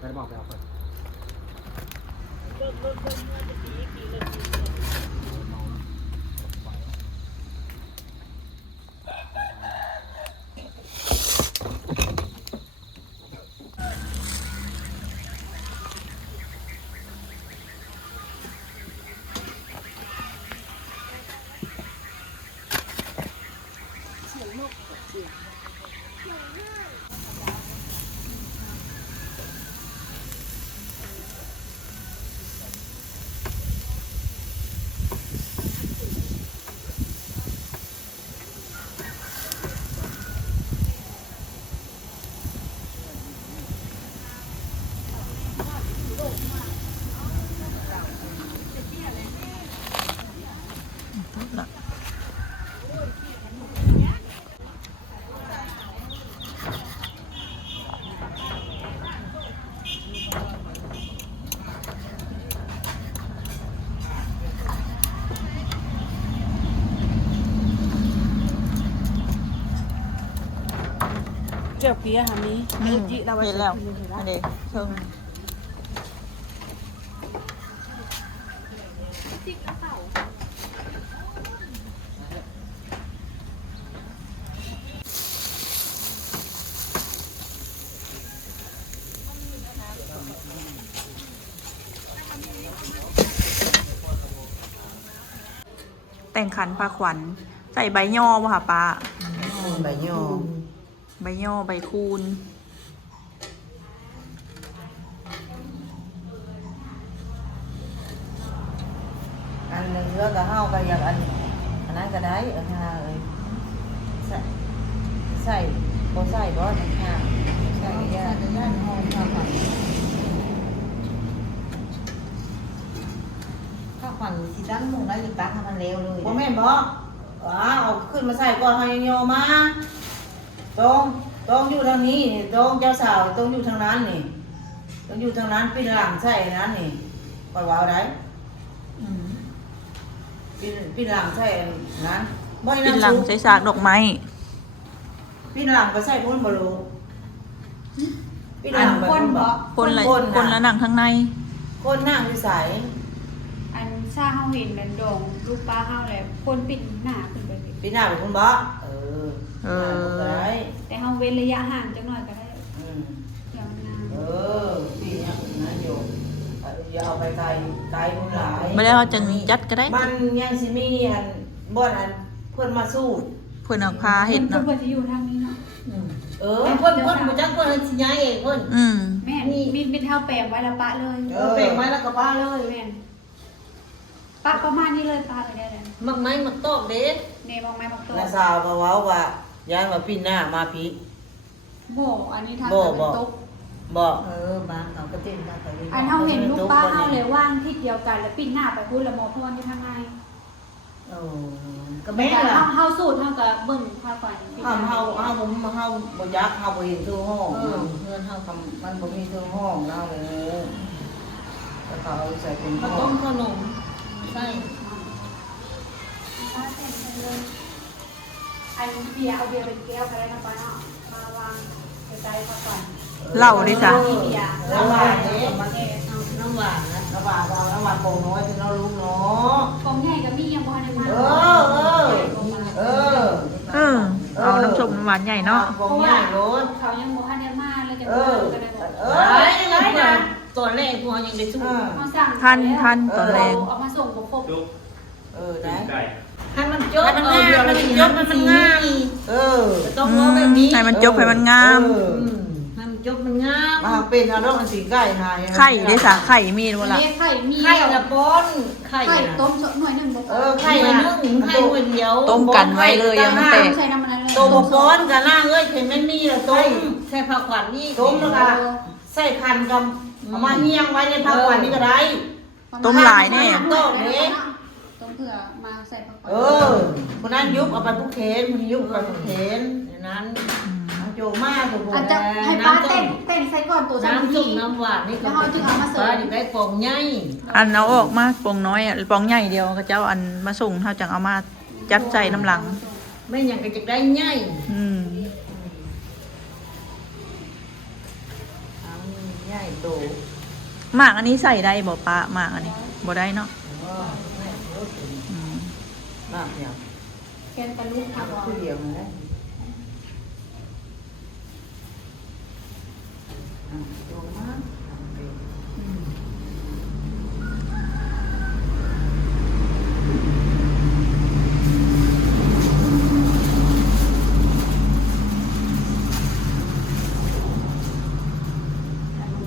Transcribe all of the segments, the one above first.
ไปบอกไปเอาไปเจ้าเกี้ยหานี้จิเราไป เห็นแล้วอันนี้เชิงแต่งขันพาขวัญใส่ใบย่อป่ะค่ะป้า ใบย่อ ใบย่อใบคูณอันหนึ่งเลือกกับเฮาก็อยากอันนั้นก็ได้ฮะใส่บ่ใส่บ่ค่ะใส่ยาย่านหอมค่ะข้าวขวัญสิตั้งมุงได้อยู่ตักให้มันเร็วเลยบ่แม่นบ่เอาขึ้นมาใส่ก่อนเฮายังโยมาต้องอยู่ทางนี้นี่ต้องเจ้าสาวต้องอยู่ทางนั้นนี่ต้องอยู่ทางนั้นปีนหลังใส่นั้นนี่ปล่อยว่าเอาได้ปีนหลังใส่นั้นบ่ให้ ปิ นั่ น น หลัง สุก ใส่สากดอกไม้ ปีนหลังก็ใส่พ้นบ่รู้ปีนหลังไปพ้นบ่ คนละคนละหนังข้างใน คนนั่งอยู่ใส่ อันซาเฮาเห็นนั่นดองลูกปลาเฮาแหละคนปิดหน้าขึ้นไปเลย ปีนหน้าไปพ้นบ่ได้ แต่เฮาเว้นระยะห่างจักหน่อยก็ได้ ยาวนาน ปีนี้นะโยมอย่าเอาไปไกลไกลพุ่นหลาย ไม่ได้ว่าจังจัดก็ได้ มันยังสิมีอันบ่อนอันเพิ่นมาสู้ เพื่อนเอาพาเห็ด เนาะ เนาะ เพิ่นจะอยู่ทางนี้เนาะ เพิ่นบ่จักเพิ่นสิย้ายเองเพิ่น แม่มีเฮาแปลงไว้แล้วปะเลย เป่งไว้แล้วก็บ้าเลย แม่นปะประมาณนี้เลยปะไปได้เลย มักไม้มักตอกเด้ แม่บอกไม้บอกตัว น้าสาวก็เว้าว่าย้ายมาปีหน้ามาพี่ บ่อันนี้ทางเป็นตก บอกบางเขาก็เต้นมาไป อันเฮาเห็นลูกปลาเฮาเลยว่างที่เดียวกันแล้วปิดหน้าไปพูดละหมอพรอยู่ทางใน ก็แม่ล่ะ เฮาสูตรเฮาก็เบิ่งพาก่อน เฮาบ่ยักเฮาบ่เห็นทั่วห้องเฮือนเฮาทำมันบ่มีทั่วห้องเนาเลยแล้วเขาเอาใส่เป็นห้อง ใช่ อันเบียร์เอาเบียร์เป็นแก้วก็ได้นะป้าเนาะมาวางกระจายพาก่อน เหล่าดิจ้ะ เบียร์ น้ำหวานเด้ น้ำหวานนะ น้ำหวานเอาน้ำหวานโป่งน้อยที่เรารู้เนาะ กองใหญ่กับมียังบ่ได้มา เอาน้ำส้มน้ำหวานใหญ่เนาะ โป่งใหญ่โลด เขายังบ่ได้มาเลยจะก็ได้บอก ได้นะ ตอนแรกพวกยังได้สู้ เขาสั่ง ท่านตอนแรก เอามาส่งบ่ครบ ได้ ให้มันจบมันง่ายมันง่าย ต้องว่าแบบนี้ ให้มันจบให้มันงาม ให้มันจบมันง่าย มาเป็นเอาดอกมันสีไก่หาย ไข่ได้สาไข่มีเวลา ไข่มี ไข่ละป้อนไข่ ไข่ต้มหน่วยนึงบ่พอ ไข่ ไข่ นะ นึ่งไข่หัวเดียว ต้มกันไว้เลยยังมันแตก ใส่น้ำมันเลย ต้มก้อนกันล่างเอ้ยเห็นมันมีละต้ม ใส่ผักหวานนี่ ต้มแล้วก็ใส่คันกับเอามาเฮียงไว้ในผักหวานนี่ก็ได้ ต้มหลายแน่ ต้มเผื่อมาใส่ผัก คนนั้นยุบเอาไปผู้เคนคนนี้ยุบเอาไปผู้เคนนั้นโจมากถูก อาจจะให้ป้าเต้นใส่ก่อนตัว น้ำส้มน้ำหวานนี่ก็ได้กล่องใหญ่ อันเอาออกมาปองน้อยอ่ะปองใหญ่เดียวก็เจ้าอันมาส่งเท่าจังเอามาจัดใจน้ำหลัง ไม่อย่างก็จะได้ใหญ่ ใหญ่ โต หมากอันนี้ใส่ได้บ่ป้าหมากอันนี้บ่ได้เนาะอืม มากเนี่ย แกนกระลุกเอาบ่ คือเดียวนะลงมา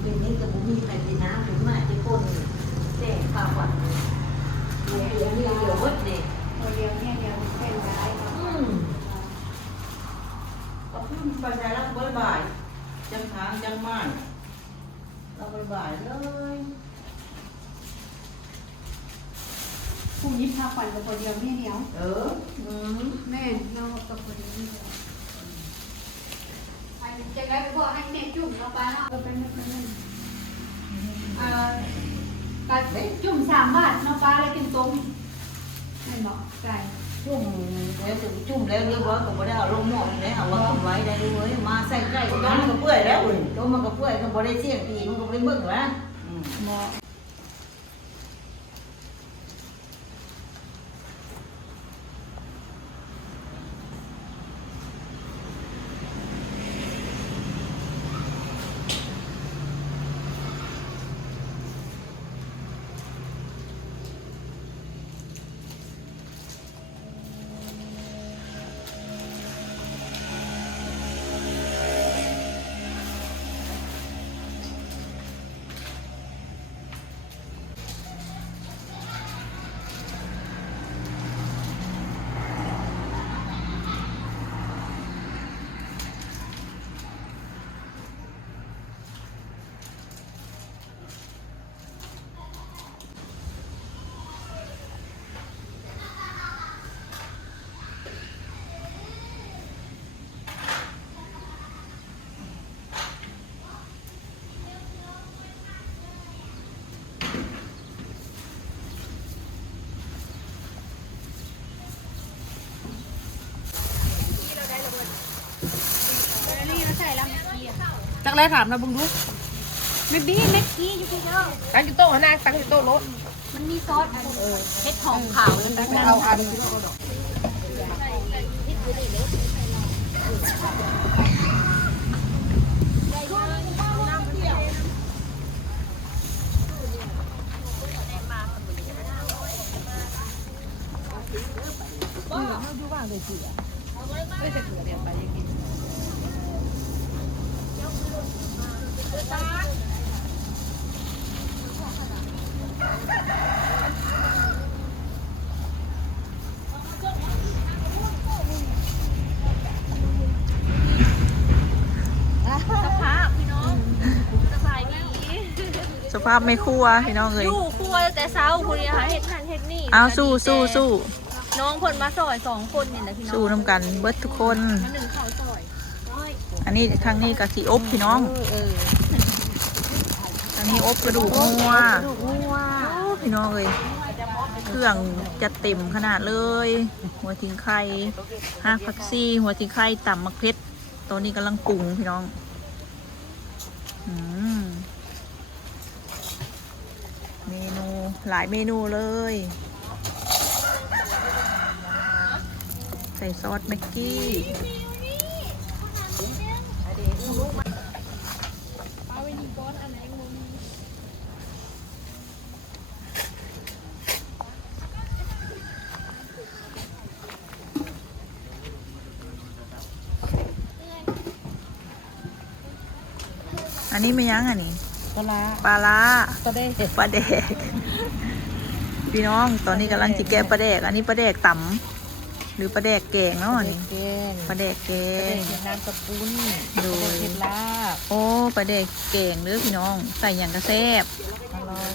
เป็นนี้กับบุมีไปเป็นน้ำหรือมาที่คนแต่ข้าวหวานเดี๋ยววัดเด็ก ตัวเดียวเนี่ยเดียวเป็นได้ ก็ขึ้นไปใช้แล้วบ่ายจังทางจังไม้เราบ่ายเลย ผู้ยิบพาขวัญกับตัวเดียวเนี่ยเดียว แม่เรากับตัวเดียวนี่เดียวอันจะได้บอกให้แม่จุ่มเราไปเนาะเป็นการจุ่ม3 บาทเนาะปลาอะไรกินต้มไม่บอกไก่ จุ่มแล้วถึงจุ่มแล้วเรียบร้อยก็บ่ได้เอาลงหม้อเลยเอาว่าต้มไว้ได้ด้วยมาใส่ไก่ ต้ ต้ น ม ก็เปื่อยแล้วเว้ย ต้มมันก็เปื่อยก็บ่ได้เสี่ยงตีมันก็บ่ได้เบิ่งละ บ่ นี่เราใส่แล้วเมื่อกี้ จักไรถามนะบุ้งดู ไม่บี้เมื่อกี้อยู่ที่เด้อ ตั้งอยู่โต๊ะนางตั้งอยู่โต๊ะรถ มันมีซอสอันเฮ็ดทองขาวนั่น ไปเอาอัน สภาพไม่ครัวพี่น้องเอ้ย อยู่ครัวแต่เช้าคุณเนี่ยค่ะเฮ็ดนั่นเฮ็ดนี่ เอาสู้สู้สู้ น้องเพิ่นมาซอย2 คนนี่แหละพี่น้อง สู้น้ำกันเบิดทุกคน มาหนึ่งข้าวซอย อันนี้ครั้งนี้ก็สิอบพี่น้องอันนี้อบกระดูกงัวโอ้พี่น้องเอ้ยเครื่องจะเต็มขนาดเลย หัวทิ้งไข่หากผักซี่หัวทิ้งไข่ต่ำมะเขือตัวนี้กำลังปรุงพี่น้องอืมเมนูหลายเมนูเลยใส่ซอสแม็กกี้ อันนี้ไม่ยั้งอันนี้ ปลา ปลาล้า ก็ได้ ปลาแดกพี่น้องตอนนี้กำลังจิแกะปลาแดก อันนี้ปลาแดกต่ำหรือปลาแดกแกงเนาะอันนี้ แกง ปลาแดกแก ก็ได้ ง เห็ดน้ำกระปุ้น โดย เห็ดลาบ โอ้ปลาแดกแกงเด้อพี่น้อง ใส่อย่างกระแซบ อร่อย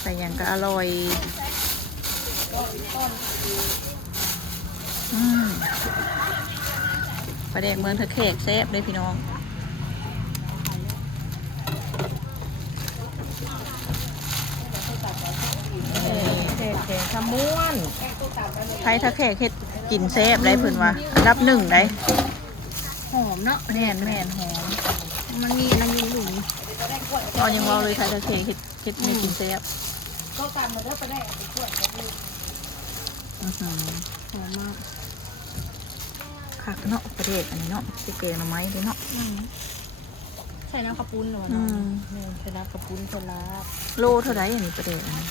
ใส่อย่างก็อร่อยปลาแดกเมืองเธอแขกแซบเลยพี่น้อง เห็ดแกงขม้วน ไทยถ้าแขกเฮ็ดกินแซบได้เพิ่นว่าอันดับ 1ได้ ไท อมเนาะ แม่นหอม มันมีอะไรอยู่หลุม ตอนยังว่าเลยไทยตะเคเฮ็ดไม่กินแซ่บ ก็การมาเด้อไปได้ไปช่วยกันดู อื้อหือ หอมมาก คักเนาะประเทศอันนี้เนาะสิเกหน่อไม้เลยเนาะ ใส่น้ำข้าวปุ้นเหรอ อื เนาะ ม แม่ชนะกระปุ้นชนะ โลเท่าไหร่อันนี้ประเทศอันนี้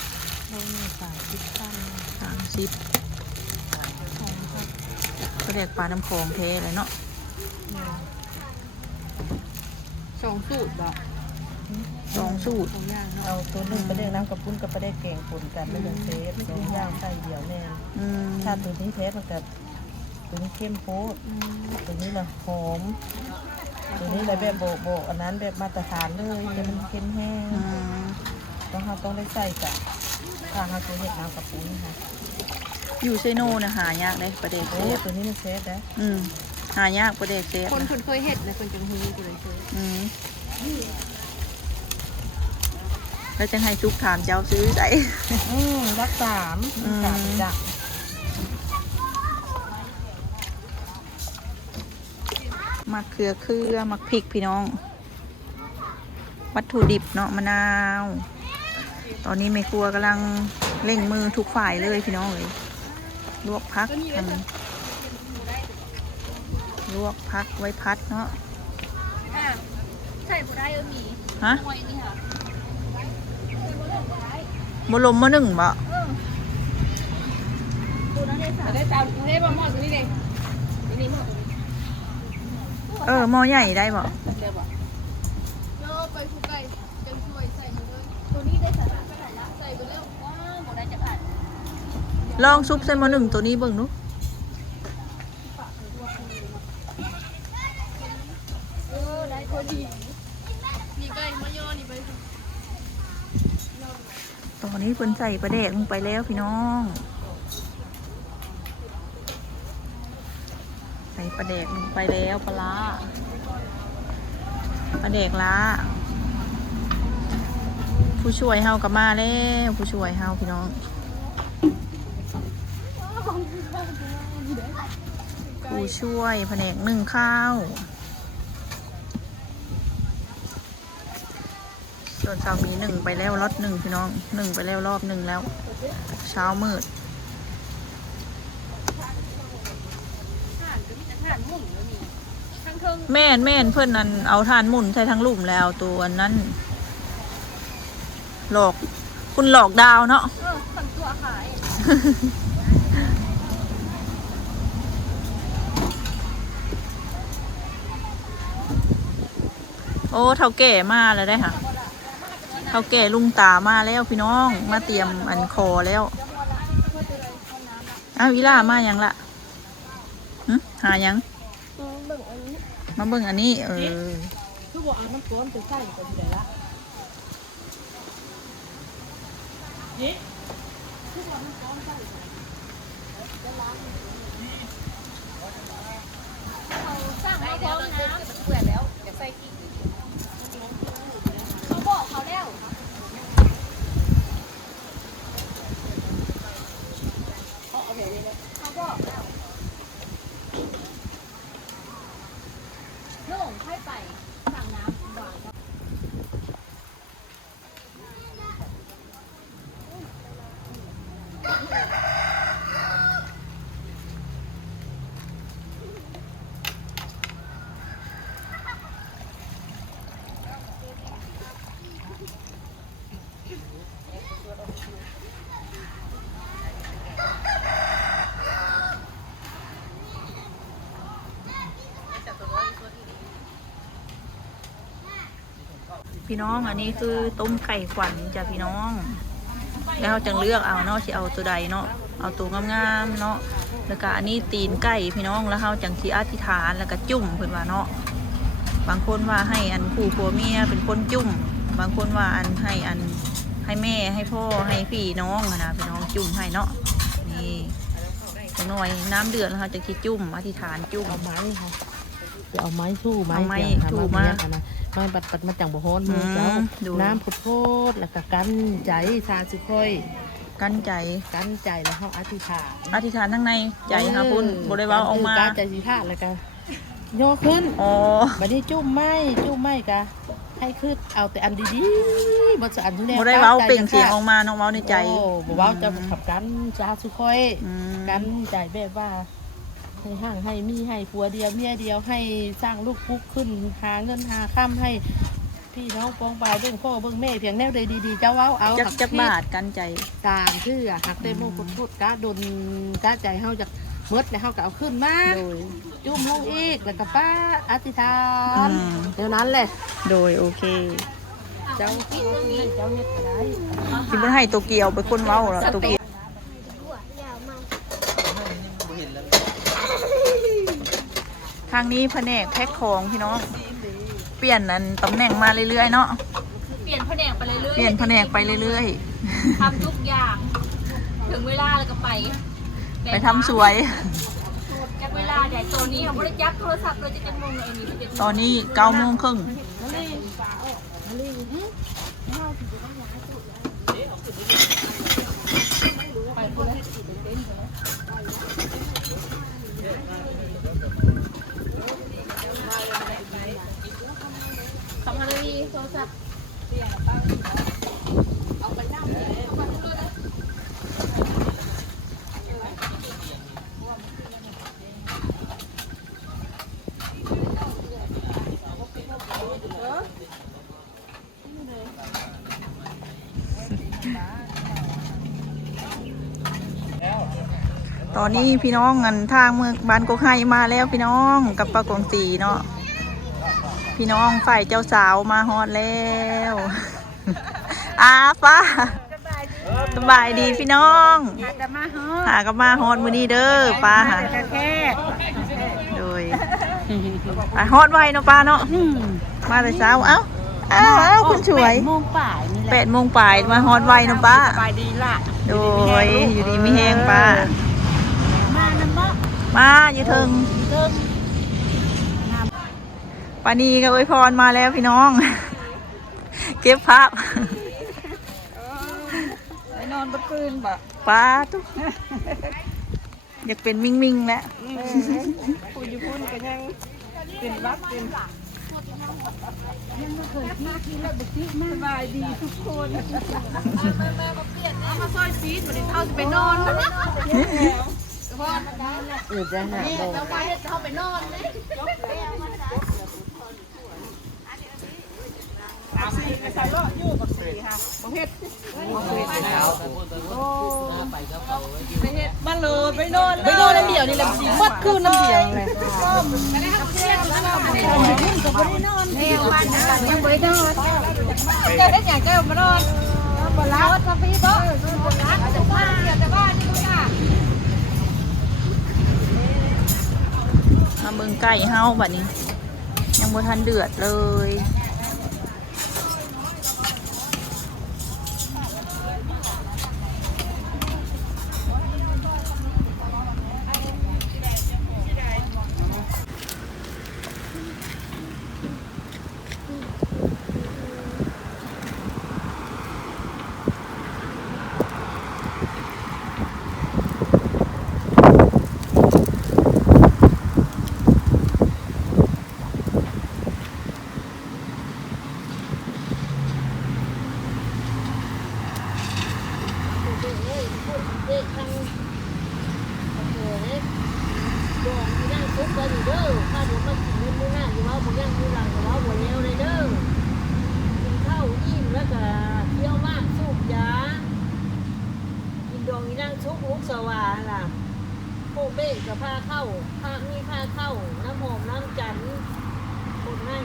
เราเนี่ยสายคิดตั้ง 30 หอมค่ะ ประเทศปลาน้ำคลองแท้เลยเนาะ 2 สูตรบ่ 2 สูตร 2อย่างเนาะ เอาตัวหนึ่งไปเรียกน้ำกระปุ้นกับไปได้แกงปนกันไม่ต้องเทสสองอย่างใส่เดียวแน่ อืม ถ้าตัวนี้เทสมันกับตัวนี้เข้มโพดตัวนี้นะหอมตัวนี้เลยแบบโบอันนั้นแบบมาตรฐานเลยจะมันเข้มแห้ง อืม ต้องได้ใส่กับถ้าเราตัวเห็ดน้ำกระปุ้นค่ะ อยู่ไซโนนะหายากเลยประเทศ โอ้ เซฟ ตัวนี้มันเซฟนะ หายากประเทศเซฟ คน นะ เคยเฮ็ดเลยคนจังฮู้กูเลยเคย แล้วจะให้ชุกถามเจ้าซื้อใส่ รักสามจ้ะ มักเคือมักพริกพี่น้อง วัตถุดิบเนาะมะนาว ตอนนี้แม่ครัวกำลังเร่งมือทุกฝ่ายเลยพี่น้องเลยลวกพักลวกพักไว้พัดเนาะ ใส่บ่ได้มี ฮะ หอยนี่ค่ะ บลมมาหนึ่งบ่ ปูนั่นได้มา3ได้ตามได้บ่หม้อตัวนี้เด้นี่หม้อตัวนี้ หม้อใหญ่ได้บ่ เดี๋ยวบ่ เด้อไปผู้ไก่จังช่วยใส่มาเลยตัวนี้ได้สาระเท่าไหร่ละใส่ไปแล้วว้าวบ่ได้จักอัน ลองซุปใส่หม้อหนึ่งตัวนี้เบิ่งดู ได้พอดีนี่ไก่มะยอนี่ไป ตอนนี้เพิ่นใส่ปลาแดกลงไปแล้วพี่น้อง ใส่ปลาแดกลงไปแล้วปลาร้าปลาแดกล้าผู้ช่วยเฮากลับมาแล้วผู้ช่วยเฮาพี่น้องผู้ช่วยแผนกนึ่งข้าวส่วนสามีหนึ่งไปแล้วรอบหนึ่งพี่น้องหนึ่งไปแล้วรอบหนึ่งแล้ว เช้ามืด แม่นเพื่อนนั้นเอาทานหมุนใส่ทั้งลุ่มแล้วตัวอันนั้นหลอกคุณหลอกดาวเนาะ สั่งตัวขาย โอ้เท่าแก่มาแล้วได้ค่ะเท่าแก่ลุงตามาแล้วพี่น้องมาเตรียมอันคอแล้วอ้าวอีล่ามายังละหายัง มาเบิ่งอันนี้คือบอกเอาน้ำก้อนไปใส่ก็ดีละ สั่งมาพร้อมนะเปื่อยแล้วจะใส่กี่เขาบอกเขาแล้วเขาบอกแล้วโล่งค่อยไปสั่งน้ำหวาน พี่น้องอันนี้คือต้มไก่ขวัญจ้ะพี่น้อง แล้วเราจะเลือกเอาเนาะที่เอาตัวใดเนาะเอาตัวงามๆเนาะแล้วก็อันนี้ตีนไก่พี่น้องแล้วเราจังสีอธิษฐานแล้วก็จุ่มเพิ่นว่าเนาะบางคนว่าให้อันผู้ผัวเมียเป็นคนจุ่มบางคนว่าอันให้แม่ให้พ่อให้พี่น้องนะพี่น้องจุ่มให้เนาะนี่จังหน่อยน้ำเดือดแล้วเราจะคิดจุ่มอธิษฐานจุ่ม เอาไม้ค่ะจะเอาไม้สู้ไม้ เอาไม้ เสียงค่ะ สู้ มา มา เนี้ยค่ะนะไม้ปัดมาจังบ่ฮ้อนมือเจ้า ดู น้ำผุดโพดแล้วก็กันใจชาสุค่อย กั้นใจ กันใจแล้วเขาอธิษฐาน อธิษฐานทั้งในใจค่ะพุ่นบริวารออกมา การใจสิธาตุแล้วก็ ย่อขึ้น อ๋อ บัดนี้จุ่มไม้กะให้ขึ้นเอาแต่อันดีๆบ่จะอันทุเรียน บ่ได้เว้าเปล่งเสียงออกมาน้องเว้าในใจ โอ้บ่เว้าจะขับกันจ้าสุค่อย อืม กันใจแบบว่าให้ห่างให้มีให้ผัวเดียวเมียเดียวให้สร้างลูกปุ๊กขึ้นหาเงินหาค่ำให้พี่น้องปองปายเบิ่งพ่อเบิ่งแม่เพียงแนวใดดีๆเจ้าเว้าเอา จักบาทกันใจ สร้างชื่อหักเต็มโมกพุดกะดนกะใจเฮาจากเบิดแล้วเฮาก็เอาขึ้นมา โดย จุ่มลงอีกแล้วก็ป้าอธิษฐาน อืม เดี๋ยวนั้นแหละ โดยโอเค เจ้าคิดให้เจ้าเฮ็ดก็ได้ สิบ่ให้โตเกียวไปคนเว้าแล้วโตเกียวทางนี้แผนกแพ็คของพี่น้องเปลี่ยนนั้นตำแหน่งมาเรื่อยๆเนาะ เปลี่ยนแผนกไปเรื่อย เปลี่ยนแผนกไปเรื่อย ๆทำทุกอย่าง ถึงเวลาแล้วก็ไป ๆ ไปทำสวย จากเวลาแต่ตัวนี้เขาไม่ได้จับโทรศัพท์เลยจะมงเลยนี่เป็น ตอนนี้9:30 สำคัญเลยโทรศัพท์ ตอนนี้พี่น้องงันทางเมืองบ้านกกไฮมาแล้วพี่น้องกับปลากงสีเนาะพี่น้องฝ่ายเจ้าสาวมาฮอดแล้วป้าสบายดีพี่น้องหากับมาฮอดมื้อนี้เด้อป้าหาโดยไปฮอดไวเนาะป้าเนาะมาแต่เช้าเอ้าคุณช่วย8:00 นมาฮอดไวเนาะป้าสบายดีล่ะโดยอยู่ดีมีแห้งป้ามาอยู่เทิงปานีกับอวยพรมาแล้วพี่น้อง เก็บภาพไปนอนบนคืนบ่ป้าตุ๊กอยากเป็นมิ่งๆแล้วพูดอยู่พูดกันยังเป็นวัดเป็นยังไม่เคยคิดแล้วบุกที่สบายดีทุกคนมาซอยซีดมันเท่าจะไปนอนแล้วนะจะหาบ่ เราไปเขาไปนอนเลย มาเลยไปนอน น้ำเดียวนี่แหละสิมัดคืนน้ำเดียวเลย ยังไม่ได้นอนเจ้าได้อยากเจ้ามานอนบนร้านคาเฟ่บ่บนร้านจะบ้านแต่บ้านนี่ก็ค่ะ มาเมืองไก่เฮาบัดนี้ ยังบ่ทันเดือดเลยสว่างล่ะโคเบ้กับผ้าเข้าผ้ามีผ้าเข้าน้ำหอมน้ำจันทร์คนให้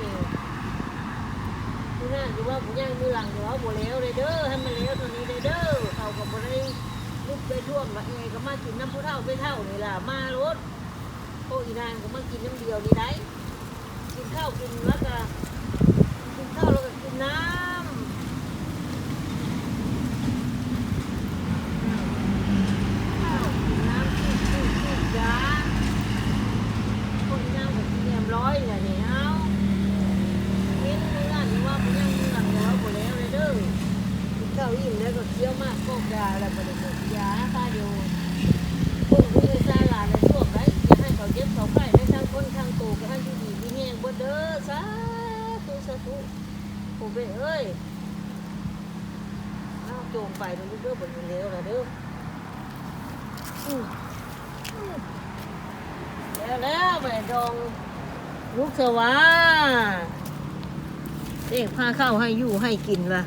คุณน่าอยู่ว่าผมย่างมือหลังอยู่ว่าบัวแล้วเลยเด้อให้มันแล้วตอนนี้เลยเด้อเขากับบัวได้ลุกไปท่วมว่าไงก็มากินน้ำผู้เฒ่าไปเท่านี่ล่ะมารถโอ้อีนางก็มากินน้ำเดียวนี่ได้กินข้าวกินแล้วก็กินข้าวแล้วก็กินน้ำร้อยเลยเนี่ยเอาเห็นเมื่อนี่ว่าผมยังมีหลังเดียวหมดแล้วเลยเด้อเก้าอิ่มแล้วก็เคี้ยวมากโคกยาอะไรประเดี๋ยวยาตาเดียวพวกนี้ซาลาในช่วงไหนจะให้เขาเย็บเขาไก่ได้ทั้งคนทั้งตัวก็ให้ สาธุโอ้เบ้เอ้ยเอาโจมไปมันเด้อบนเร็วนะเด้อแล้วแม่ดองลูกสวาเด็กพาข้าวให้อยู่ให้กินว่ะ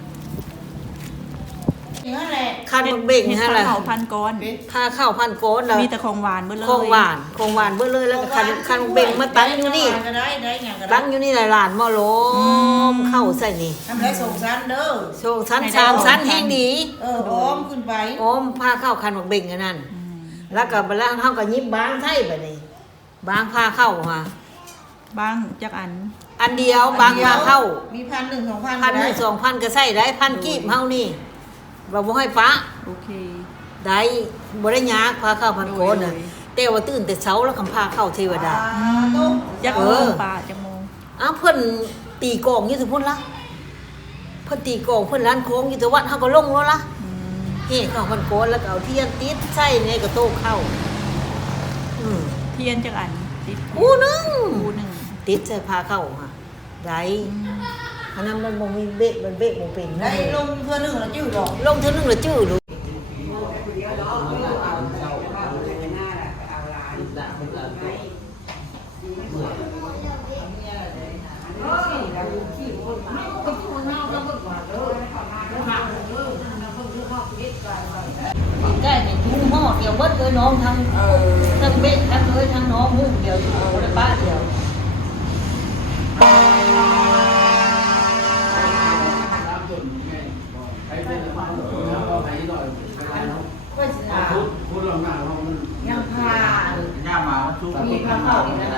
นั่นแหละ คันบักเบ่งฮะ เฮ็ด ล่ะ ข้าวพันก้อน พาข้าวพันโกนแล้ว มีแต่ของหวานเบิดเลย ของหวานเบิ่เลยแล้วก็คันบักเบ่งมาตั้งอยู่นี่ ก็ได้หยังก็ได้ ตั้งอยู่นี่หลานมาโลมเข้าใส่นี่ ทำได้ส่งซันเด้อ โชว์ชั้น3ชั้นแห่งดี อ้อมขึ้นไป โอมพาข้าวคันบักเบ่งอันนั้น แล้วก็บัดแล้วเฮาก็ยิบบางไทยบัดนี้บางพาเข้ามา บ้างจักอัน อันเดียวบางพาเข้า มี1,000 2,000 1,000 2,000ก็ใส่ได้1,000กีบเฮานี่ว่าบ่ให้ปะ โอเค ได้บ่ได้ยากพาเข้าพันโกนน่ะ โอ้ย แต่ว่าตื่นแต่เช้าแล้วคำพาเข้าเทวดา ตุ๊ก จักโมงป่าจักโมง อ้าวเพิ่นตีกลองอยู่ทุพุ่นละเพิ่นตีกลองเพิ่นร้านโค้งอยู่ทุวัดเฮาก็ลงแล้วละ อืม เฮ้เข้าพันโกนแล้วก็เอาเทียนติดใส่ในกระโตกเข้าอืม เทียนจักอันติด คู่หนึง คู่หนึ่ง ติดใส่พาเข้าค่ะได้อันนั้นมันบ่มีเบะมันเบะบ่เป็น ได้ลงเพื่อนึงแล้วจิ้วดอก ลงเทื่อนึงแล้วจื้อลูก ได้เนี่ยทุ่งห่อเดียวเบิดเลยน้องทั้งเบะทั้งเลยทั้งน้องมุ้งเดียวอยู่บ่ได้ป้าเดียว